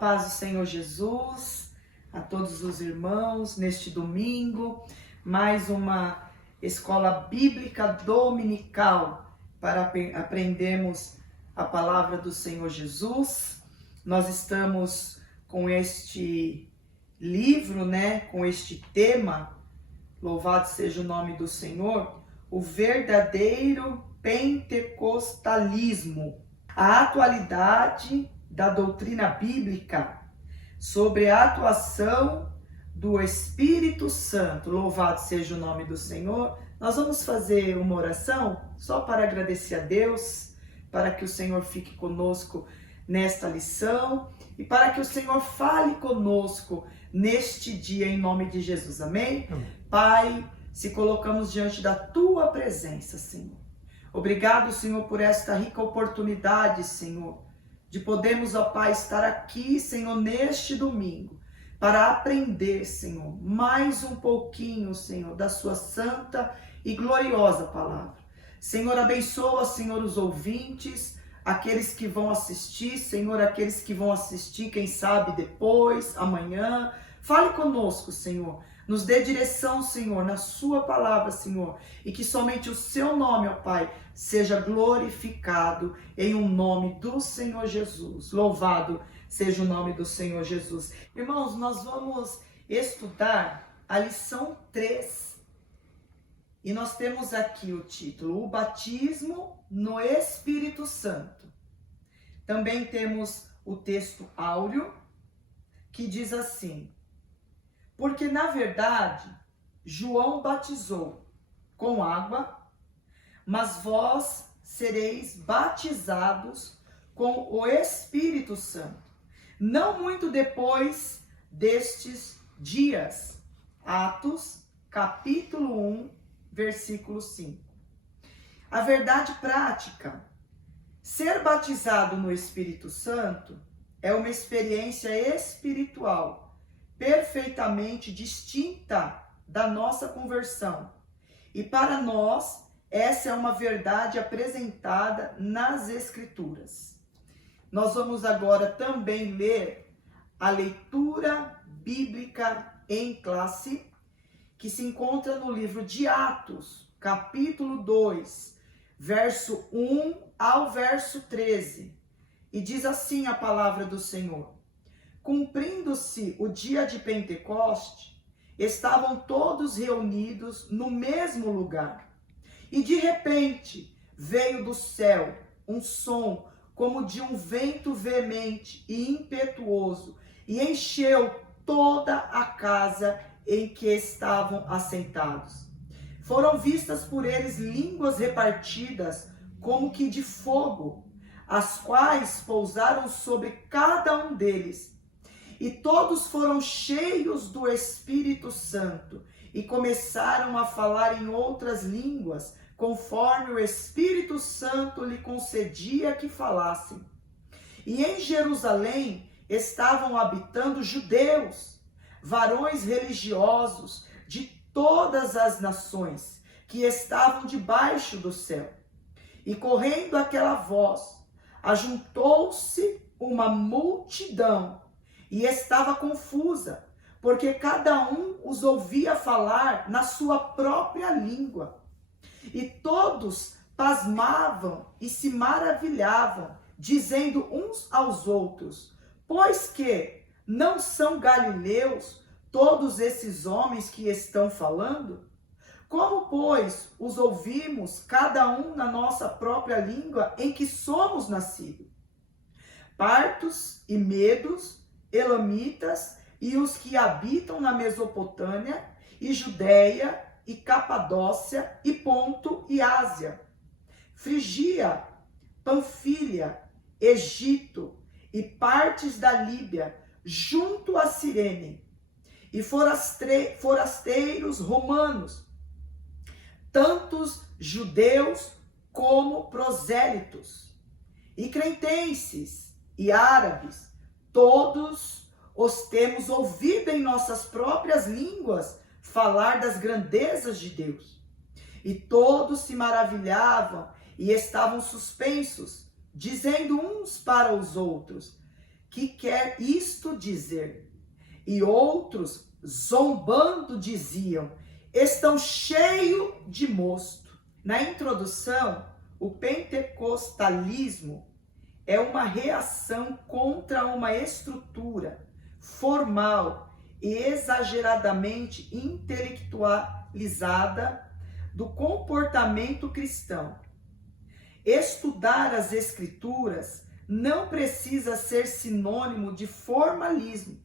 paz do Senhor Jesus, a todos os irmãos, neste domingo, mais uma escola bíblica dominical para aprendermos a palavra do Senhor Jesus. Nós estamos com este livro, com este tema, louvado seja o nome do Senhor, o verdadeiro pentecostalismo, a atualidade da doutrina bíblica sobre a atuação do Espírito Santo. Louvado seja o nome do Senhor. Nós vamos fazer uma oração só para agradecer a Deus, para que o Senhor fique conosco nesta lição e para que o Senhor fale conosco neste dia em nome de Jesus. Amém? Pai, se colocamos diante da tua presença, Senhor. Obrigado, Senhor, por esta rica oportunidade, Senhor, de podermos, ó Pai, estar aqui, Senhor, neste domingo, para aprender, Senhor, mais um pouquinho, Senhor, da sua santa e gloriosa palavra. Senhor, abençoa, Senhor, os ouvintes, aqueles que vão assistir, Senhor, aqueles que vão assistir, quem sabe depois, amanhã. Fale conosco, Senhor. Nos dê direção, Senhor, na sua palavra, Senhor, e que somente o seu nome, ó Pai, seja glorificado em um nome do Senhor Jesus. Louvado seja o nome do Senhor Jesus. Irmãos, nós vamos estudar a lição 3. E nós temos aqui o título, o batismo no Espírito Santo. Também temos o texto áureo, que diz assim: porque, na verdade, João batizou com água, mas vós sereis batizados com o Espírito Santo, não muito depois destes dias. Atos, capítulo 1, versículo 5. A verdade prática: ser batizado no Espírito Santo é uma experiência espiritual perfeitamente distinta da nossa conversão. E para nós, essa é uma verdade apresentada nas Escrituras. Nós vamos agora também ler a leitura bíblica em classe, que se encontra no livro de Atos, capítulo 2, verso 1 ao verso 13. E diz assim a palavra do Senhor: cumprindo-se o dia de Pentecoste, estavam todos reunidos no mesmo lugar. E de repente veio do céu um som como de um vento veemente e impetuoso, e encheu toda a casa em que estavam assentados. Foram vistas por eles línguas repartidas como que de fogo, as quais pousaram sobre cada um deles. E todos foram cheios do Espírito Santo e começaram a falar em outras línguas, conforme o Espírito Santo lhe concedia que falassem. E em Jerusalém estavam habitando judeus, varões religiosos de todas as nações, que estavam debaixo do céu. E correndo aquela voz, ajuntou-se uma multidão, e estava confusa, porque cada um os ouvia falar na sua própria língua. E todos pasmavam e se maravilhavam, dizendo uns aos outros: pois que não são galileus todos esses homens que estão falando? Como, pois, os ouvimos, cada um na nossa própria língua em que somos nascidos? Partos e medos, elamitas e os que habitam na Mesopotâmia e Judéia e Capadócia e Ponto e Ásia, Frigia, Panfilha, Egito e partes da Líbia, junto a Cirene, e forasteiros romanos, tantos judeus como prosélitos, e cretenses e árabes, todos os temos ouvido em nossas próprias línguas falar das grandezas de Deus. E todos se maravilhavam e estavam suspensos, dizendo uns para os outros: que quer isto dizer? E outros, zombando, diziam: estão cheios de mosto. Na introdução, o pentecostalismo é uma reação contra uma estrutura formal e exageradamente intelectualizada do comportamento cristão. Estudar as Escrituras não precisa ser sinônimo de formalismo.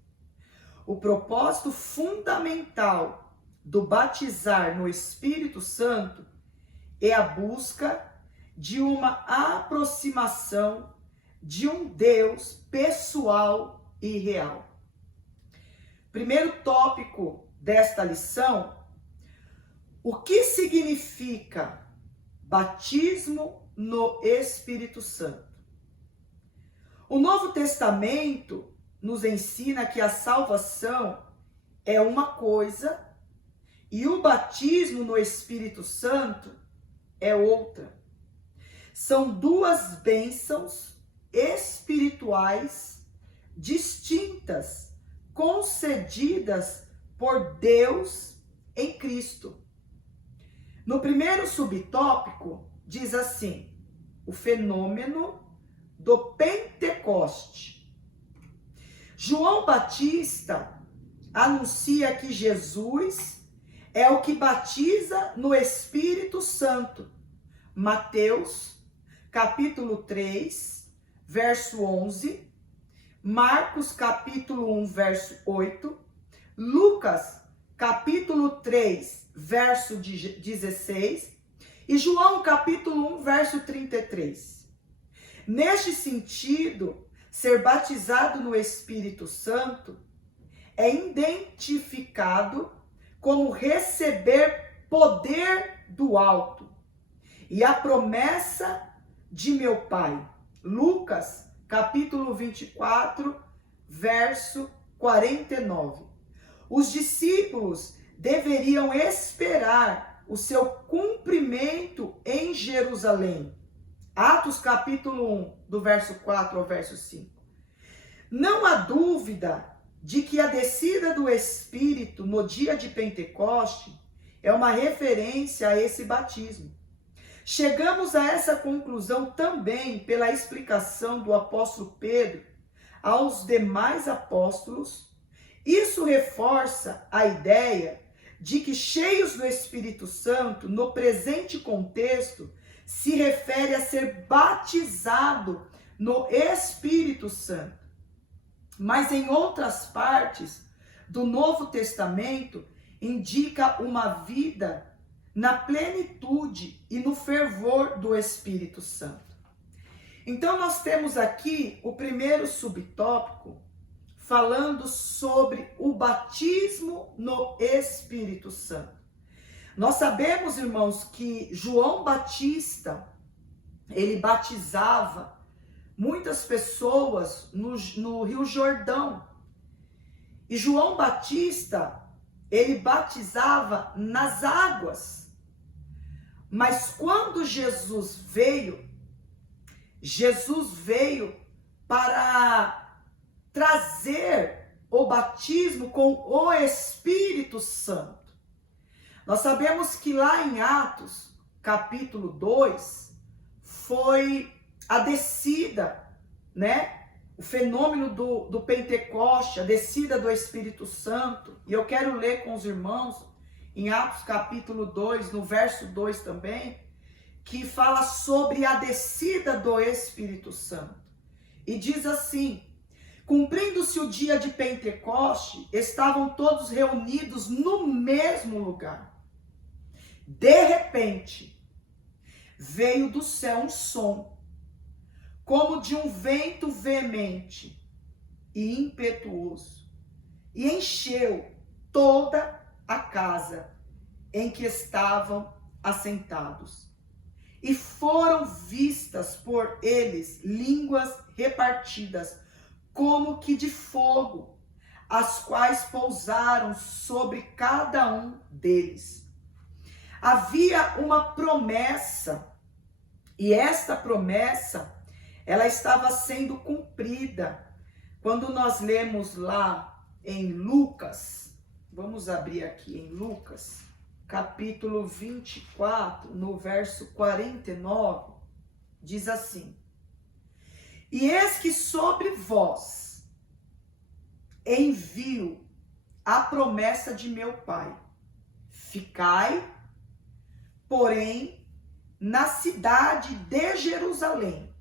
O propósito fundamental do batizar no Espírito Santo é a busca de uma aproximação de um Deus pessoal e real. Primeiro tópico desta lição: o que significa batismo no Espírito Santo? O Novo Testamento nos ensina que a salvação é uma coisa e o batismo no Espírito Santo é outra. São duas bênçãos espirituais distintas, concedidas por Deus em Cristo. No primeiro subtópico, diz assim: o fenômeno do Pentecoste. João Batista anuncia que Jesus é o que batiza no Espírito Santo. Mateus, capítulo 3, verso 11. Marcos, capítulo 1, verso 8. Lucas, capítulo 3, verso 16. E João, capítulo 1, verso 33. Neste sentido, ser batizado no Espírito Santo é identificado como receber poder do alto e a promessa de meu Pai. Lucas, capítulo 24, verso 49. Os discípulos deveriam esperar o seu cumprimento em Jerusalém. Atos, capítulo 1, do verso 4 ao verso 5. Não há dúvida de que a descida do Espírito no dia de Pentecoste é uma referência a esse batismo. Chegamos a essa conclusão também pela explicação do apóstolo Pedro aos demais apóstolos. Isso reforça a ideia de que cheios do Espírito Santo, no presente contexto, se refere a ser batizado no Espírito Santo. Mas em outras partes do Novo Testamento, indica uma vida na plenitude e no fervor do Espírito Santo. Então nós temos aqui o primeiro subtópico, falando sobre o batismo no Espírito Santo. Nós sabemos, irmãos, que João Batista, ele batizava muitas pessoas no Rio Jordão. E João Batista, ele batizava nas águas. Mas quando Jesus veio para trazer o batismo com o Espírito Santo. Nós sabemos que lá em Atos, capítulo 2, foi a descida, né? O fenômeno do Pentecoste, a descida do Espírito Santo. E eu quero ler com os irmãos, em Atos capítulo 2, no verso 2 também, que fala sobre a descida do Espírito Santo. E diz assim: cumprindo-se o dia de Pentecoste, estavam todos reunidos no mesmo lugar. De repente, veio do céu um som, como de um vento veemente e impetuoso, e encheu toda a casa em que estavam assentados. E foram vistas por eles línguas repartidas, como que de fogo, as quais pousaram sobre cada um deles. Havia uma promessa, e esta promessa, ela estava sendo cumprida Quando nós lemos lá em Lucas, vamos abrir aqui em Lucas, capítulo 24, no verso 49, diz assim: E eis que sobre vós envio a promessa de meu Pai. Ficai, porém, na cidade de Jerusalém,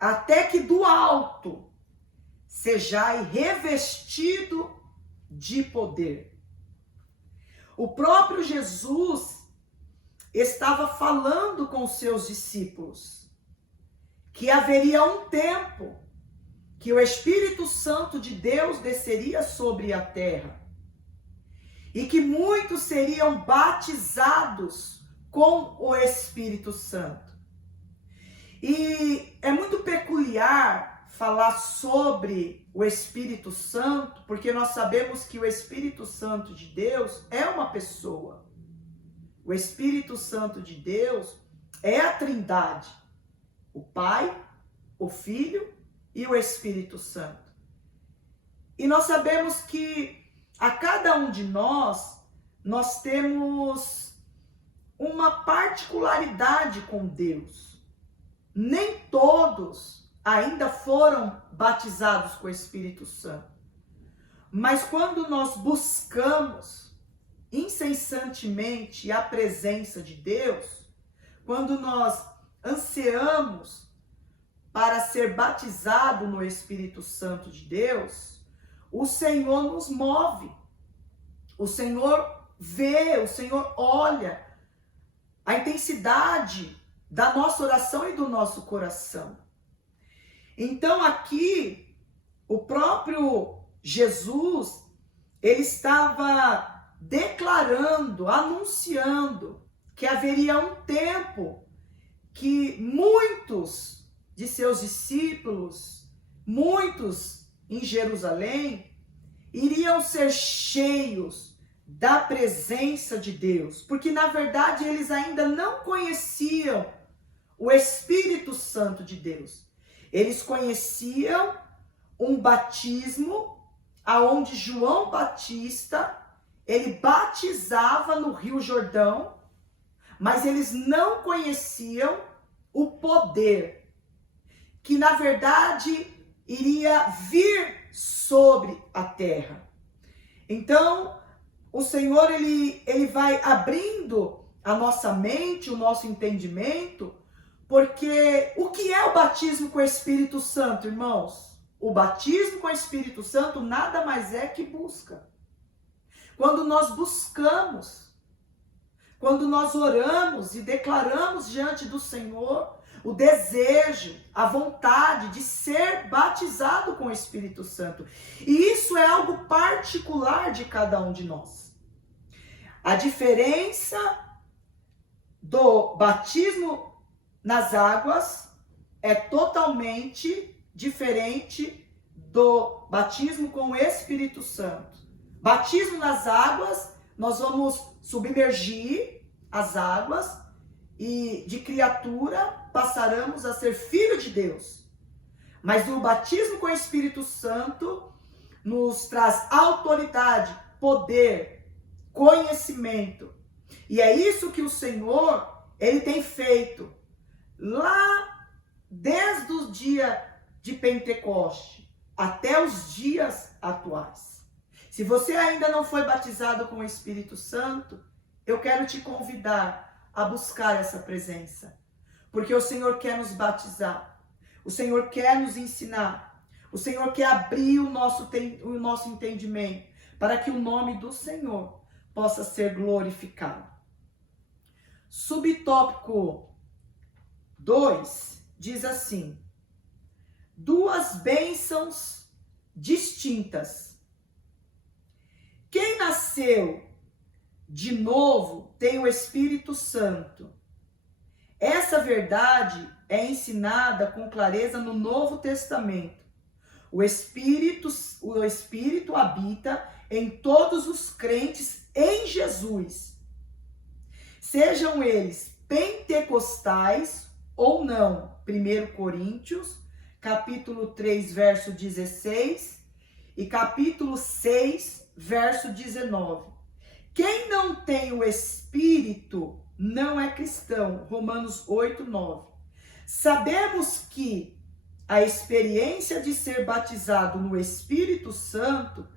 até que do alto sejai revestido de poder. O próprio Jesus estava falando com os seus discípulos que haveria um tempo que o Espírito Santo de Deus desceria sobre a terra e que muitos seriam batizados com o Espírito Santo. E é muito peculiar falar sobre o Espírito Santo, porque nós sabemos que o Espírito Santo de Deus é uma pessoa. O Espírito Santo de Deus é a Trindade, o Pai, o Filho e o Espírito Santo. E nós sabemos que a cada um de nós temos uma particularidade com Deus. Nem todos ainda foram batizados com o Espírito Santo. Mas quando nós buscamos incessantemente a presença de Deus, quando nós ansiamos para ser batizado no Espírito Santo de Deus, o Senhor nos move, o Senhor vê, o Senhor olha a intensidade da nossa oração e do nosso coração. Então aqui, o próprio Jesus, ele estava declarando, anunciando que haveria um tempo que muitos de seus discípulos, muitos em Jerusalém, iriam ser cheios da presença de Deus, porque na verdade eles ainda não conheciam o Espírito Santo de Deus. Eles conheciam um batismo aonde João Batista, ele batizava no Rio Jordão, mas eles não conheciam o poder que na verdade iria vir sobre a terra. Então, o Senhor, ele vai abrindo a nossa mente, o nosso entendimento, porque o que é o batismo com o Espírito Santo, irmãos? O batismo com o Espírito Santo nada mais é que busca. Quando nós buscamos, quando nós oramos e declaramos diante do Senhor o desejo, a vontade de ser batizado com o Espírito Santo. E isso é algo particular de cada um de nós. A diferença do batismo nas águas é totalmente diferente do batismo com o Espírito Santo. Batismo nas águas, nós vamos submergir as águas e de criatura passaremos a ser filho de Deus. Mas o batismo com o Espírito Santo nos traz autoridade, poder, conhecimento. E é isso que o Senhor, ele tem feito lá desde o dia de Pentecoste até os dias atuais. Se você ainda não foi batizado com o Espírito Santo, eu quero te convidar a buscar essa presença, porque o Senhor quer nos batizar, o Senhor quer nos ensinar, o Senhor quer abrir o nosso entendimento, para que o nome do Senhor possa ser glorificado. Subtópico 2 diz assim: duas bênçãos distintas. Quem nasceu de novo tem o Espírito Santo. Essa verdade é ensinada com clareza no Novo Testamento. O Espírito habita em todos os crentes em Jesus, sejam eles pentecostais ou não. 1 Coríntios, capítulo 3, verso 16 e capítulo 6, verso 19. Quem não tem o Espírito não é cristão. Romanos 8, 9. Sabemos que a experiência de ser batizado no Espírito Santo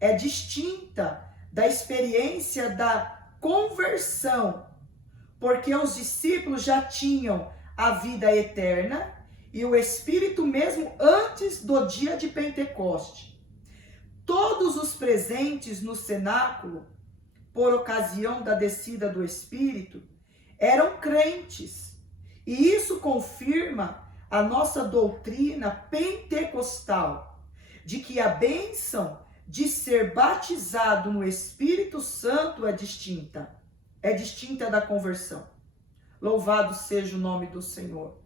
é distinta da experiência da conversão, porque os discípulos já tinham a vida eterna e o Espírito mesmo antes do dia de Pentecoste. Todos os presentes no cenáculo, por ocasião da descida do Espírito, eram crentes. E isso confirma a nossa doutrina pentecostal, de que a bênção de ser batizado no Espírito Santo é distinta da conversão. Louvado seja o nome do Senhor.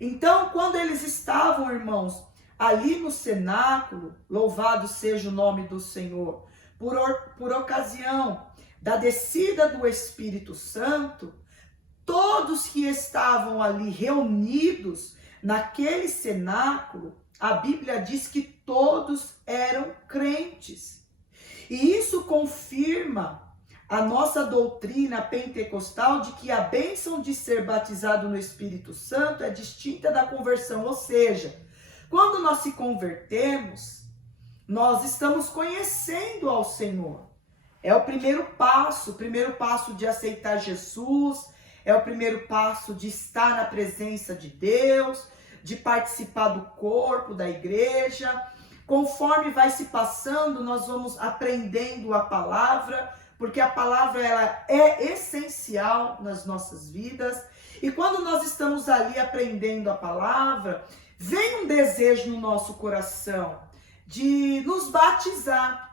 Então, quando eles estavam, irmãos, ali no cenáculo, louvado seja o nome do Senhor, por ocasião da descida do Espírito Santo, todos que estavam ali reunidos naquele cenáculo, a Bíblia diz que todos eram crentes. E isso confirma a nossa doutrina pentecostal de que a bênção de ser batizado no Espírito Santo é distinta da conversão. Ou seja, quando nós se convertemos, nós estamos conhecendo ao Senhor. É o primeiro passo de aceitar Jesus, é o primeiro passo de estar na presença de Deus, de participar do corpo da igreja. Conforme vai se passando, nós vamos aprendendo a palavra, porque a palavra ela é essencial nas nossas vidas. E quando nós estamos ali aprendendo a palavra, vem um desejo no nosso coração de nos batizar.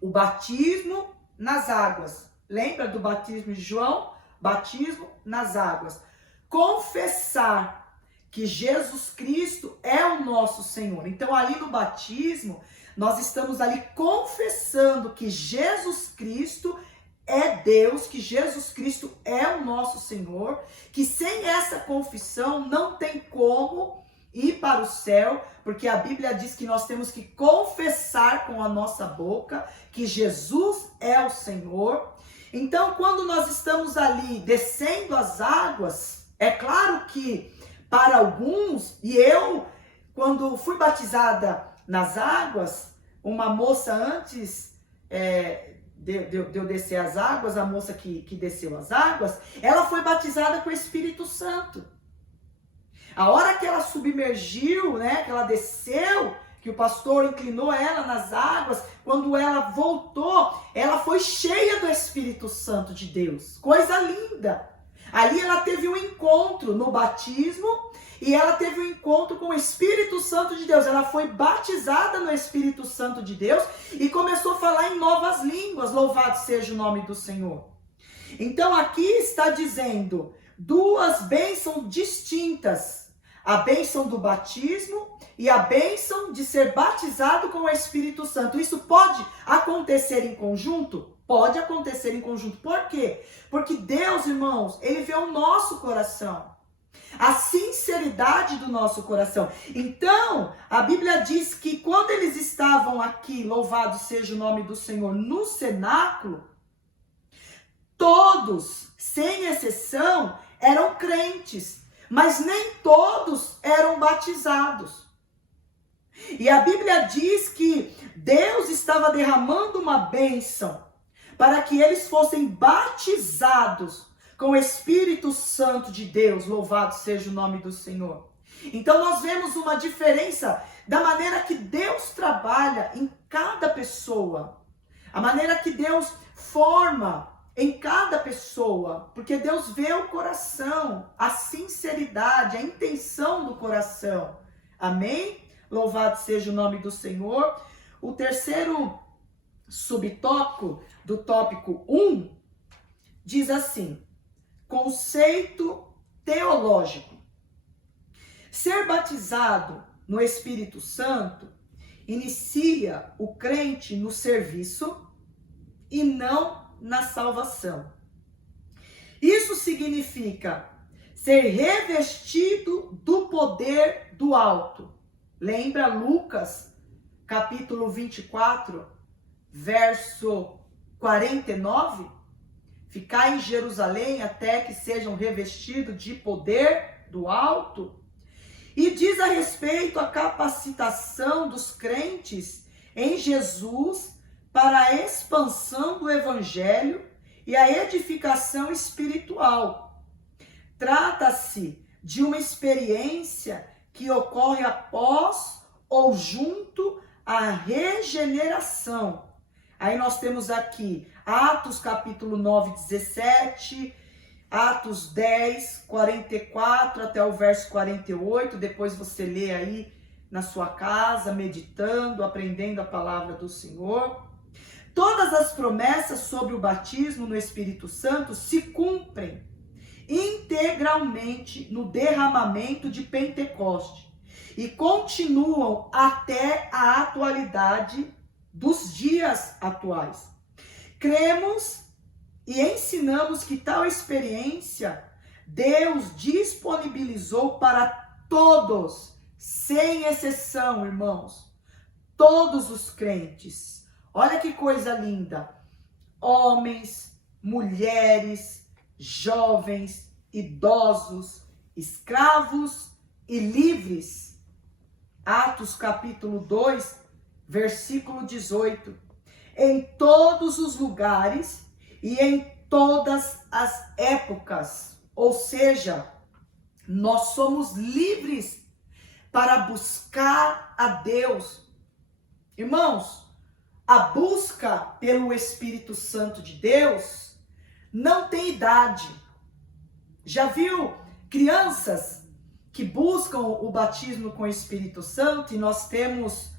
O batismo nas águas. Lembra do batismo de João? Batismo nas águas. Confessar que Jesus Cristo é o nosso Senhor. Então, ali no batismo, nós estamos ali confessando que Jesus Cristo é Deus, que Jesus Cristo é o nosso Senhor, que sem essa confissão não tem como ir para o céu, porque a Bíblia diz que nós temos que confessar com a nossa boca que Jesus é o Senhor. Então, quando nós estamos ali descendo as águas, é claro que para alguns, e eu, quando fui batizada nas águas, uma moça antes de eu descer as águas, a moça que desceu as águas, ela foi batizada com o Espírito Santo. A hora que ela submergiu, né, que ela desceu, que o pastor inclinou ela nas águas, quando ela voltou, ela foi cheia do Espírito Santo de Deus. Coisa linda! Ali ela teve um encontro no batismo e ela teve um encontro com o Espírito Santo de Deus. Ela foi batizada no Espírito Santo de Deus e começou a falar em novas línguas. Louvado seja o nome do Senhor. Então aqui está dizendo duas bênçãos distintas. A bênção do batismo e a bênção de ser batizado com o Espírito Santo. Isso pode acontecer em conjunto? Pode acontecer em conjunto. Por quê? Porque Deus, irmãos, Ele vê o nosso coração. A sinceridade do nosso coração. Então, a Bíblia diz que quando eles estavam aqui, louvado seja o nome do Senhor, no cenáculo, todos, sem exceção, eram crentes. Mas nem todos eram batizados. E a Bíblia diz que Deus estava derramando uma bênção para que eles fossem batizados com o Espírito Santo de Deus. Louvado seja o nome do Senhor. Então nós vemos uma diferença da maneira que Deus trabalha em cada pessoa. A maneira que Deus forma em cada pessoa, porque Deus vê o coração, a sinceridade, a intenção do coração. Amém? Louvado seja o nome do Senhor. O terceiro subtópico do tópico 1 diz assim: conceito teológico. Ser batizado no Espírito Santo inicia o crente no serviço e não na salvação. Isso significa ser revestido do poder do alto. Lembra Lucas, capítulo 24, verso 49? Ficai em Jerusalém até que sejam revestidos de poder do alto. E diz a respeito à capacitação dos crentes em Jesus para a expansão do evangelho e a edificação espiritual. Trata-se de uma experiência que ocorre após ou junto à regeneração. Aí nós temos aqui Atos capítulo 9, 17, Atos 10, 44 até o verso 48, depois você lê aí na sua casa, meditando, aprendendo a palavra do Senhor. Todas as promessas sobre o batismo no Espírito Santo se cumprem integralmente no derramamento de Pentecoste e continuam até a atualidade dos dias atuais. Cremos e ensinamos que tal experiência Deus disponibilizou para todos, sem exceção, irmãos, todos os crentes. Olha que coisa linda! Homens, mulheres, jovens, idosos, escravos e livres. Atos capítulo 2, versículo 18. Em todos os lugares e em todas as épocas. Ou seja, nós somos livres para buscar a Deus. Irmãos, a busca pelo Espírito Santo de Deus não tem idade. Já viu crianças que buscam o batismo com o Espírito Santo? E nós temos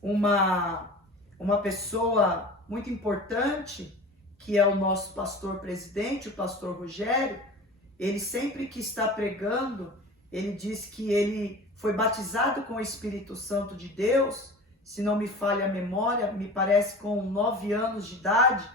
uma pessoa muito importante, que é o nosso pastor presidente, o pastor Rogério. Ele sempre que está pregando, ele diz que ele foi batizado com o Espírito Santo de Deus, se não me falha a memória, me parece com 9 anos de idade,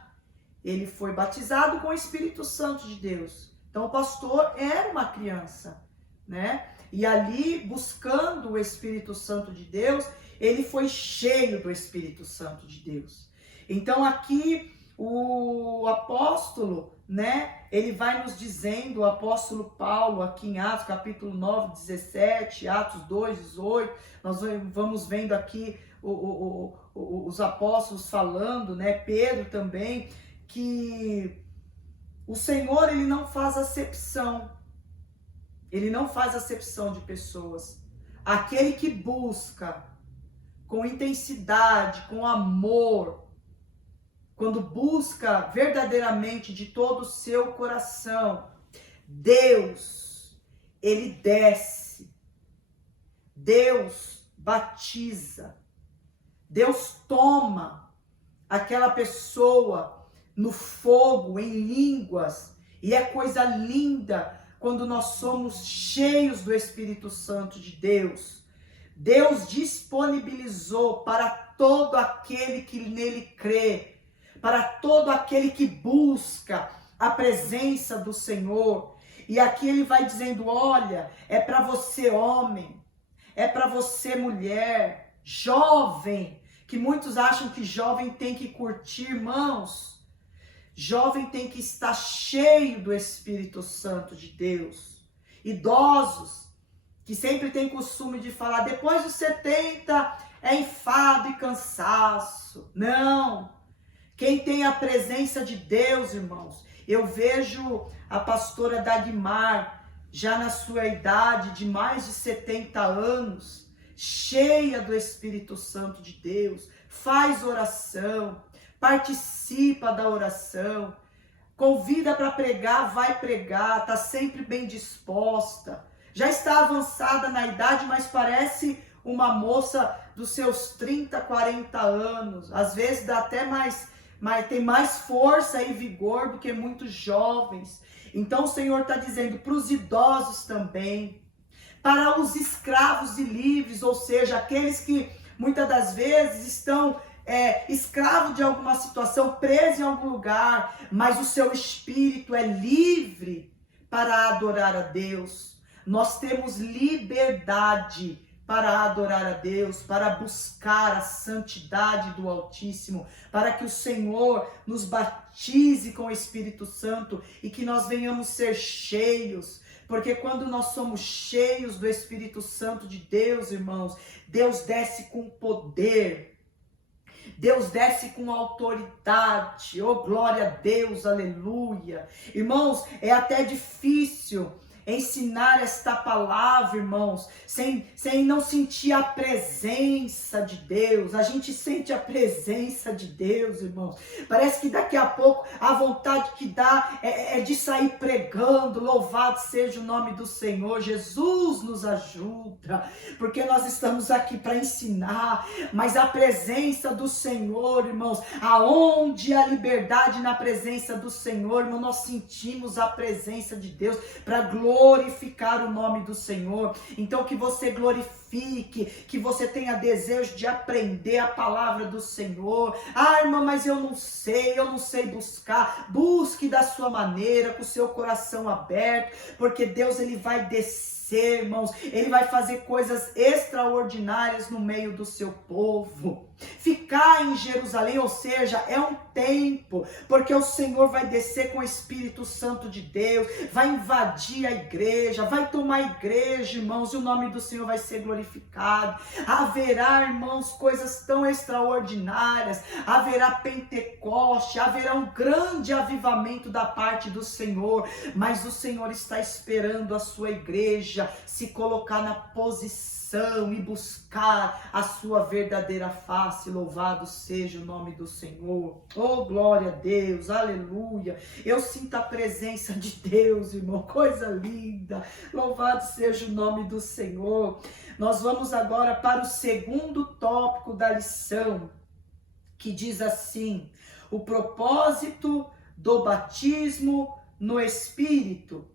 ele foi batizado com o Espírito Santo de Deus. Então o pastor era uma criança, né? E ali, buscando o Espírito Santo de Deus, ele foi cheio do Espírito Santo de Deus. Então aqui o apóstolo, né, ele vai nos dizendo, o apóstolo Paulo, aqui em Atos capítulo 9, 17, Atos 2, 18, nós vamos vendo aqui os apóstolos falando, né, Pedro também, que o Senhor, ele não faz acepção. Ele não faz acepção de pessoas. Aquele que busca com intensidade, com amor, quando busca verdadeiramente de todo o seu coração, Deus, ele desce, Deus batiza, Deus toma aquela pessoa no fogo, em línguas, e é coisa linda quando nós somos cheios do Espírito Santo de Deus. Deus disponibilizou para todo aquele que nele crê, para todo aquele que busca a presença do Senhor. E aqui ele vai dizendo, olha, é para você homem, é para você mulher, jovem, que muitos acham que jovem tem que curtir, irmãos. Jovem tem que estar cheio do Espírito Santo de Deus. Idosos, que sempre tem costume de falar, depois dos 70 é enfado e cansaço. Não. Quem tem a presença de Deus, irmãos, eu vejo a pastora Dagmar, já na sua idade de mais de 70 anos, cheia do Espírito Santo de Deus, faz oração, participa da oração, convida para pregar, vai pregar, está sempre bem disposta, já está avançada na idade, mas parece uma moça dos seus 30, 40 anos, às vezes dá até tem mais força e vigor do que muitos jovens. Então o Senhor está dizendo para os idosos também, para os escravos e livres, ou seja, aqueles que muitas das vezes estão escravo de alguma situação, preso em algum lugar, mas o seu espírito é livre para adorar a Deus. Nós temos liberdade para adorar a Deus, para buscar a santidade do Altíssimo, para que o Senhor nos batize com o Espírito Santo e que nós venhamos ser cheios. Porque quando nós somos cheios do Espírito Santo de Deus, irmãos, Deus desce com poder, Deus desce com autoridade. Oh, glória a Deus, aleluia. Irmãos, é até difícil ensinar esta palavra, irmãos, sem não sentir a presença de Deus. A gente sente a presença de Deus, irmãos. Parece que daqui a pouco a vontade que dá é de sair pregando. Louvado seja o nome do Senhor. Jesus nos ajuda, porque nós estamos aqui para ensinar, mas a presença do Senhor, irmãos, aonde a liberdade na presença do Senhor, irmão, nós sentimos a presença de Deus para glorificar o nome do Senhor. Então que você glorifique, que você tenha desejo de aprender a palavra do Senhor. Ah, irmã, mas eu não sei buscar. Busque da sua maneira, com o seu coração aberto, porque Deus, ele vai descer, irmãos, ele vai fazer coisas extraordinárias no meio do seu povo. Ficar em Jerusalém, ou seja, é um tempo, porque o Senhor vai descer com o Espírito Santo de Deus, vai invadir a igreja, vai tomar a igreja, irmãos, e o nome do Senhor vai ser glorificado. Haverá, irmãos, coisas tão extraordinárias, haverá Pentecoste, haverá um grande avivamento da parte do Senhor, mas o Senhor está esperando a sua igreja se colocar na posição e buscar a sua verdadeira face. Louvado seja o nome do Senhor. Oh, glória a Deus, aleluia. Eu sinto a presença de Deus, irmão, coisa linda. Louvado seja o nome do Senhor. Nós vamos agora para o segundo tópico da lição, que diz assim: o propósito do batismo no Espírito.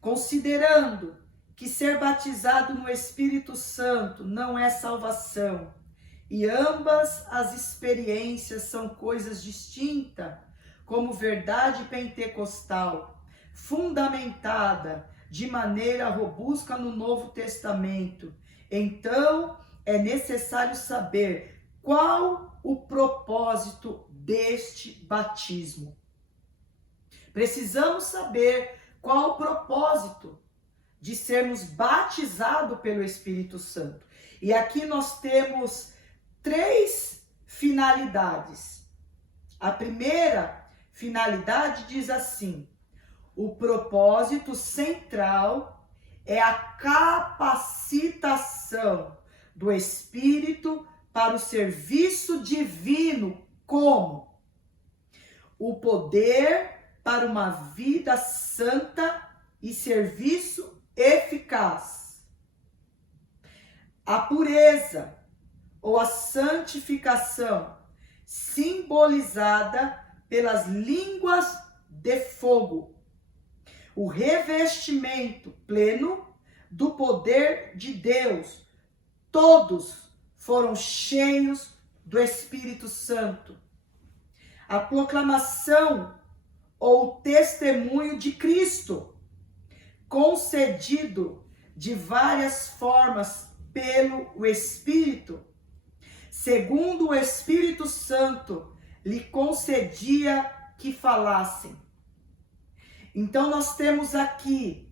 Considerando que ser batizado no Espírito Santo não é salvação, e ambas as experiências são coisas distintas, como verdade pentecostal, fundamentada de maneira robusta no Novo Testamento, então é necessário saber qual o propósito deste batismo. Precisamos saber qual o propósito de sermos batizados pelo Espírito Santo. E aqui nós temos 3 finalidades. A primeira finalidade diz assim: o propósito central é a capacitação do Espírito para o serviço divino, como o poder para uma vida santa e serviço eficaz. A pureza ou a santificação, simbolizada pelas línguas de fogo. O revestimento pleno do poder de Deus. Todos foram cheios do Espírito Santo. A proclamação ou testemunho de Cristo, concedido de várias formas pelo Espírito, segundo o Espírito Santo lhe concedia que falassem. Então nós temos aqui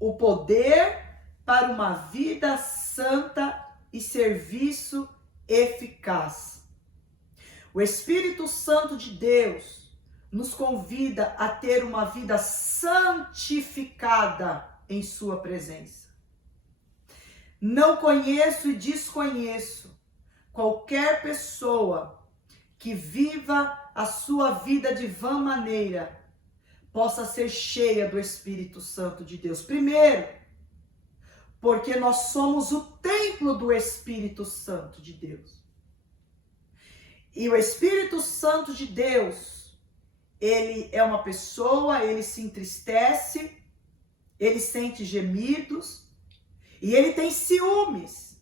o poder para uma vida santa e serviço eficaz. O Espírito Santo de Deus nos convida a ter uma vida santificada em sua presença. Não conheço e desconheço qualquer pessoa que viva a sua vida de vã maneira possa ser cheia do Espírito Santo de Deus. Primeiro, porque nós somos o templo do Espírito Santo de Deus. E o Espírito Santo de Deus, ele é uma pessoa, ele se entristece, ele sente gemidos e ele tem ciúmes.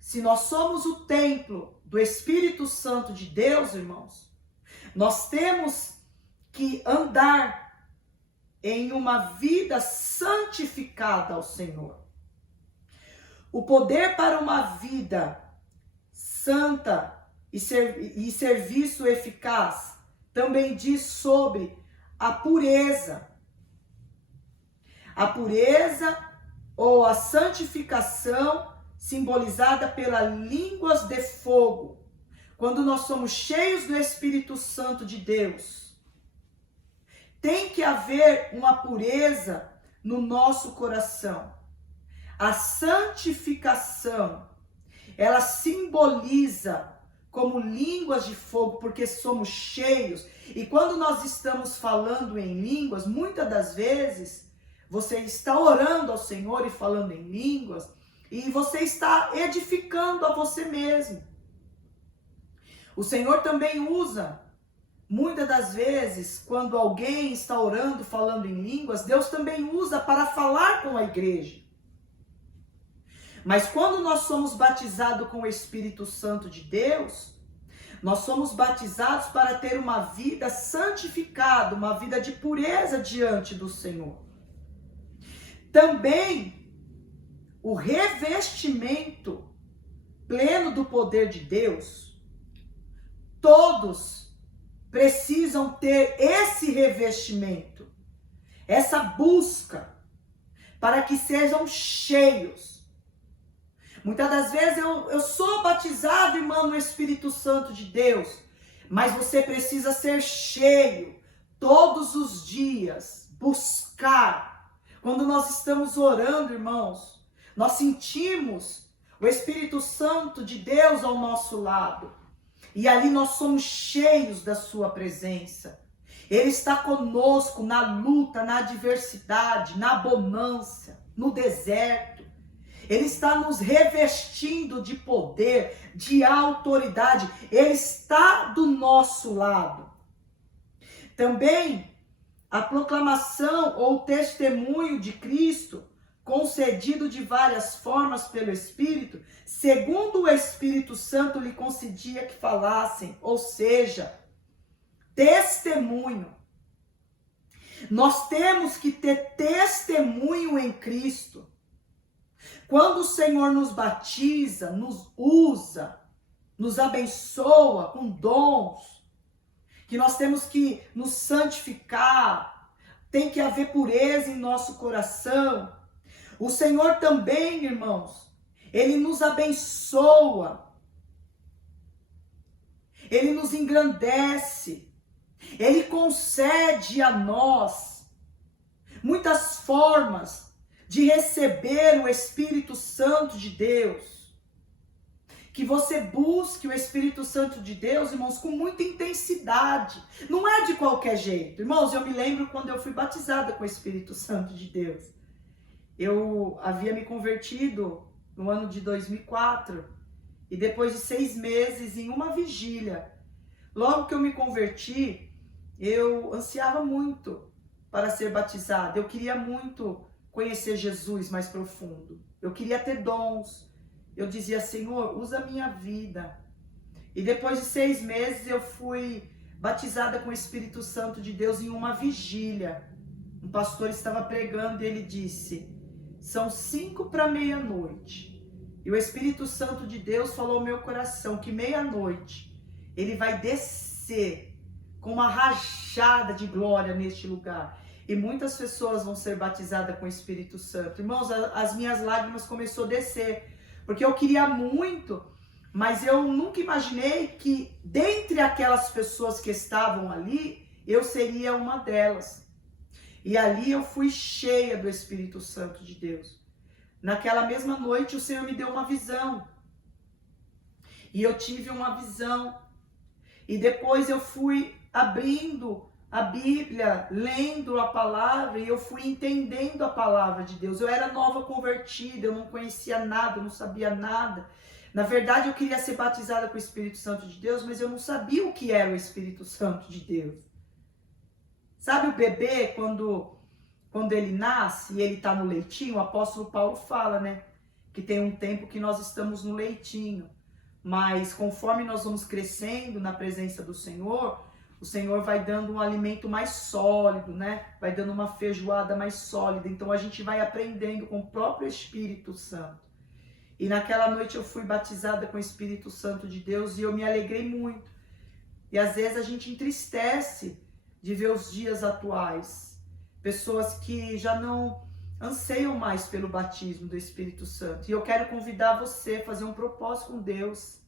Se nós somos o templo do Espírito Santo de Deus, irmãos, nós temos que andar em uma vida santificada ao Senhor. O poder para uma vida santa e serviço eficaz também diz sobre a pureza. A pureza ou a santificação simbolizada pelas línguas de fogo. Quando nós somos cheios do Espírito Santo de Deus, tem que haver uma pureza no nosso coração. A santificação, ela simboliza como línguas de fogo, porque somos cheios. E quando nós estamos falando em línguas, muitas das vezes, você está orando ao Senhor e falando em línguas, e você está edificando a você mesmo. O Senhor também usa, muitas das vezes, quando alguém está orando, falando em línguas, Deus também usa para falar com a igreja. Mas quando nós somos batizados com o Espírito Santo de Deus, nós somos batizados para ter uma vida santificada, uma vida de pureza diante do Senhor. Também o revestimento pleno do poder de Deus, todos precisam ter esse revestimento, essa busca, para que sejam cheios. Muitas das vezes eu sou batizado, irmão, no Espírito Santo de Deus, mas você precisa ser cheio todos os dias, buscar. Quando nós estamos orando, irmãos, nós sentimos o Espírito Santo de Deus ao nosso lado. E ali nós somos cheios da sua presença. Ele está conosco na luta, na adversidade, na bonança, no deserto. Ele está nos revestindo de poder, de autoridade. Ele está do nosso lado. Também a proclamação ou testemunho de Cristo, concedido de várias formas pelo Espírito, segundo o Espírito Santo lhe concedia que falassem, ou seja, testemunho. Nós temos que ter testemunho em Cristo. Quando o Senhor nos batiza, nos usa, nos abençoa com dons, que nós temos que nos santificar, tem que haver pureza em nosso coração. O Senhor também, irmãos, Ele nos abençoa, Ele nos engrandece, Ele concede a nós muitas formas de receber o Espírito Santo de Deus. Que você busque o Espírito Santo de Deus, irmãos, com muita intensidade. Não é de qualquer jeito. Irmãos, eu me lembro quando eu fui batizada com o Espírito Santo de Deus. Eu havia me convertido no ano de 2004. E depois de 6 meses, em uma vigília, logo que eu me converti, eu ansiava muito para ser batizada. Eu queria muito conhecer Jesus mais profundo. Eu queria ter dons. Eu dizia, Senhor, usa a minha vida. E depois de 6 meses eu fui batizada com o Espírito Santo de Deus em uma vigília. Um pastor estava pregando e ele disse, são 5 para meia-noite. E o Espírito Santo de Deus falou ao meu coração que meia-noite ele vai descer com uma rajada de glória neste lugar. E muitas pessoas vão ser batizadas com o Espírito Santo. Irmãos, as minhas lágrimas começaram a descer. Porque eu queria muito, mas eu nunca imaginei que dentre aquelas pessoas que estavam ali, eu seria uma delas. E ali eu fui cheia do Espírito Santo de Deus. Naquela mesma noite o Senhor me deu uma visão. E eu tive uma visão. E depois eu fui abrindo a Bíblia, lendo a palavra, e eu fui entendendo a palavra de Deus. Eu era nova convertida, eu não conhecia nada, eu não sabia nada. Na verdade, eu queria ser batizada com o Espírito Santo de Deus, mas eu não sabia o que era o Espírito Santo de Deus. Sabe o bebê, quando ele nasce e ele está no leitinho, o apóstolo Paulo fala, né? Que tem um tempo que nós estamos no leitinho. Mas conforme nós vamos crescendo na presença do Senhor, o Senhor vai dando um alimento mais sólido, né? Vai dando uma feijoada mais sólida. Então a gente vai aprendendo com o próprio Espírito Santo. E naquela noite eu fui batizada com o Espírito Santo de Deus e eu me alegrei muito. E às vezes a gente entristece de ver os dias atuais. Pessoas que já não anseiam mais pelo batismo do Espírito Santo. E eu quero convidar você a fazer um propósito com Deus.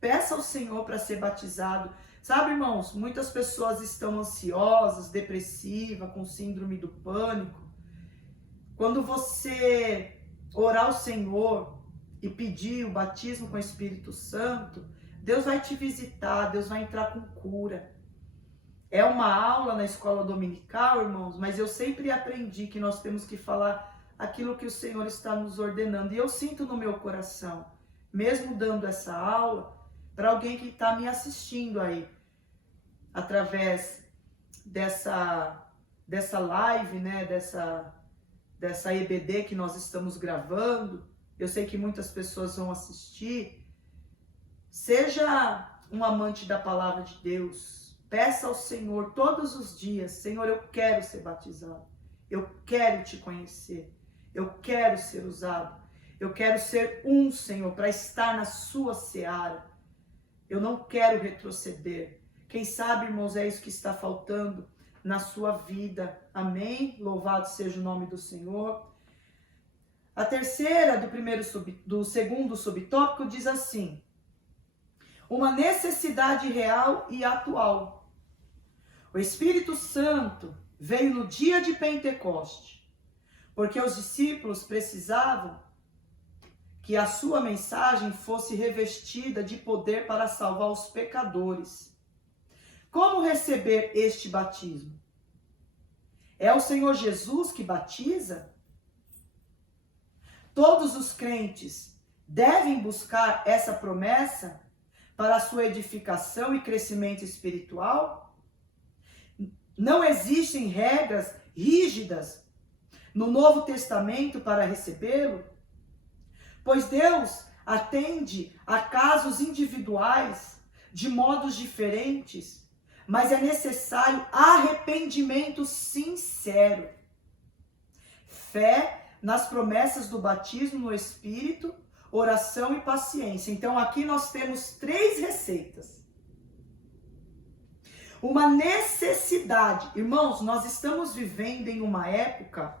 Peça ao Senhor para ser batizado. Sabe, irmãos, muitas pessoas estão ansiosas, depressivas, com síndrome do pânico. Quando você orar ao Senhor e pedir o batismo com o Espírito Santo, Deus vai te visitar, Deus vai entrar com cura. É uma aula na escola dominical, irmãos, mas eu sempre aprendi que nós temos que falar aquilo que o Senhor está nos ordenando. E eu sinto no meu coração, mesmo dando essa aula, para alguém que está me assistindo aí, através dessa live, né, dessa EBD que nós estamos gravando. Eu sei que muitas pessoas vão assistir. Seja um amante da palavra de Deus. Peça ao Senhor todos os dias: Senhor, eu quero ser batizado. Eu quero te conhecer. Eu quero ser usado. Eu quero ser Senhor, para estar na sua seara. Eu não quero retroceder. Quem sabe, irmãos, é isso que está faltando na sua vida. Amém? Louvado seja o nome do Senhor. A terceira do segundo subtópico diz assim: uma necessidade real e atual. O Espírito Santo veio no dia de Pentecoste, porque os discípulos precisavam que a sua mensagem fosse revestida de poder para salvar os pecadores. Como receber este batismo? É o Senhor Jesus que batiza? Todos os crentes devem buscar essa promessa para a sua edificação e crescimento espiritual? Não existem regras rígidas no Novo Testamento para recebê-lo? Pois Deus atende a casos individuais de modos diferentes, mas é necessário arrependimento sincero, fé nas promessas do batismo no Espírito, oração e paciência. Então aqui nós temos 3 receitas. Uma necessidade. Irmãos, nós estamos vivendo em uma época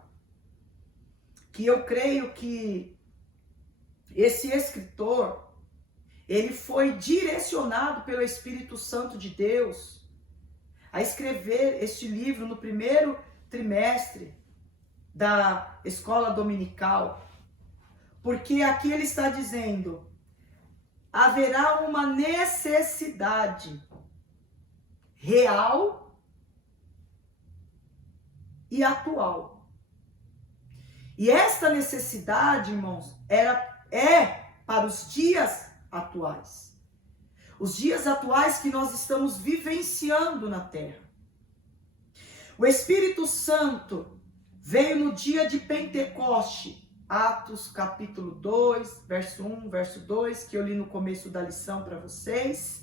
que eu creio que esse escritor, ele foi direcionado pelo Espírito Santo de Deus a escrever este livro no primeiro trimestre da escola dominical. Porque aqui ele está dizendo: haverá uma necessidade real e atual. E esta necessidade, irmãos, é para os dias atuais. Os dias atuais que nós estamos vivenciando na Terra. O Espírito Santo veio no dia de Pentecoste, Atos capítulo 2, verso 1, verso 2, que eu li no começo da lição para vocês.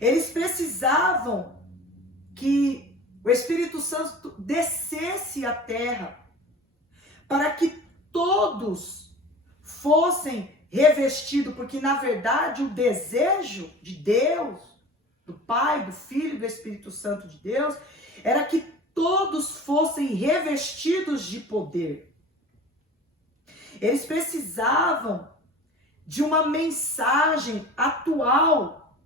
Eles precisavam que o Espírito Santo descesse à terra para que todos fossem revestidos, porque na verdade o desejo de Deus, do Pai, do Filho e do Espírito Santo de Deus, era que todos fossem revestidos de poder. Eles precisavam de uma mensagem atual,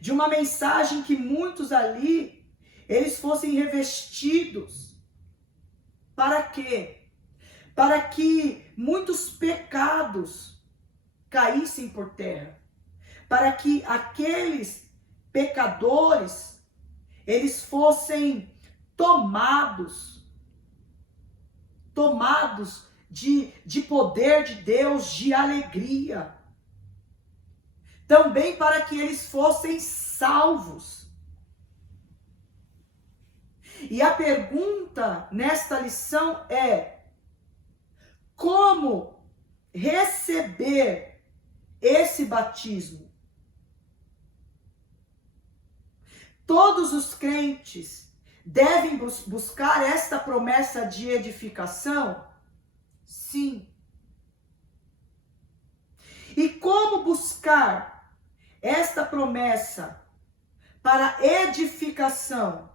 de uma mensagem que muitos ali, eles fossem revestidos. Para quê? Para que muitos pecados caíssem por terra. Para que aqueles pecadores, eles fossem tomados de poder de Deus, de alegria. Também para que eles fossem salvos. E a pergunta nesta lição é: como receber esse batismo? Todos os crentes devem buscar esta promessa de edificação? Sim. E como buscar esta promessa para edificação?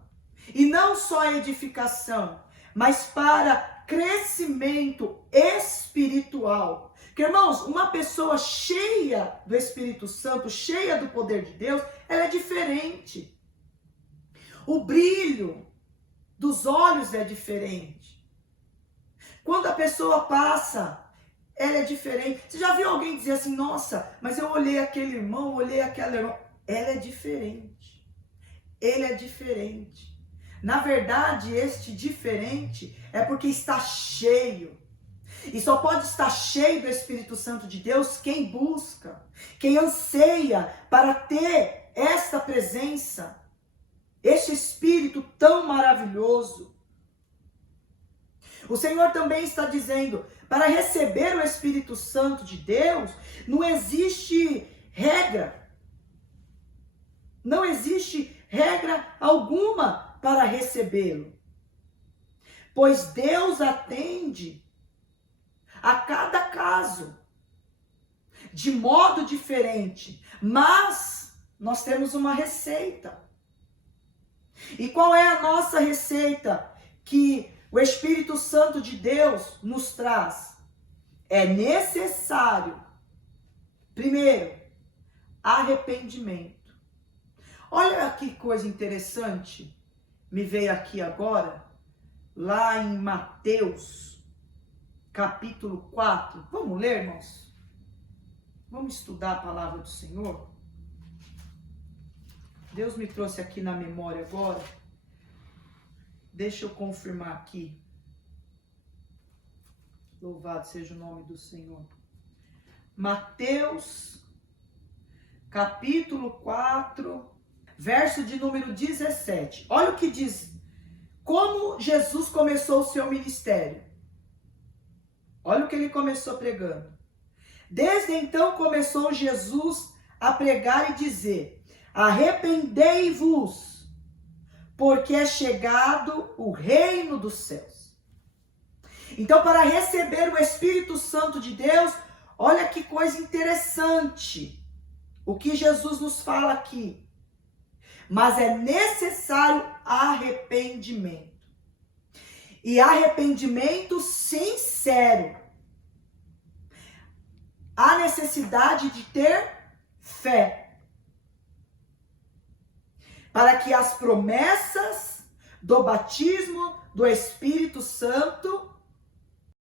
E não só edificação, mas para crescimento espiritual. Porque, irmãos, uma pessoa cheia do Espírito Santo, cheia do poder de Deus, ela é diferente. O brilho dos olhos é diferente. Quando a pessoa passa, ela é diferente. Você já viu alguém dizer assim, nossa, mas eu olhei aquele irmão, olhei aquela irmã. Ela é diferente. Ele é diferente. Na verdade, este diferente é porque está cheio. E só pode estar cheio do Espírito Santo de Deus quem busca, quem anseia para ter esta presença, este Espírito tão maravilhoso. O Senhor também está dizendo, para receber o Espírito Santo de Deus, não existe regra. Não existe regra alguma para recebê-lo. Pois Deus atende a cada caso de modo diferente, mas nós temos uma receita. E qual é a nossa receita que o Espírito Santo de Deus nos traz? É necessário, primeiro, arrependimento. Olha que coisa interessante, me veio aqui agora, lá em Mateus, capítulo 4. Vamos ler, irmãos? Vamos estudar a palavra do Senhor? Deus me trouxe aqui na memória agora. Deixa eu confirmar aqui. Louvado seja o nome do Senhor. Mateus, capítulo 4, verso de número 17. Olha o que diz. Como Jesus começou o seu ministério. Olha o que ele começou pregando. Desde então começou Jesus a pregar e dizer: arrependei-vos, porque é chegado o reino dos céus. Então, para receber o Espírito Santo de Deus, olha que coisa interessante o que Jesus nos fala aqui. Mas é necessário arrependimento. E arrependimento sincero. Há necessidade de ter fé. Para que as promessas do batismo do Espírito Santo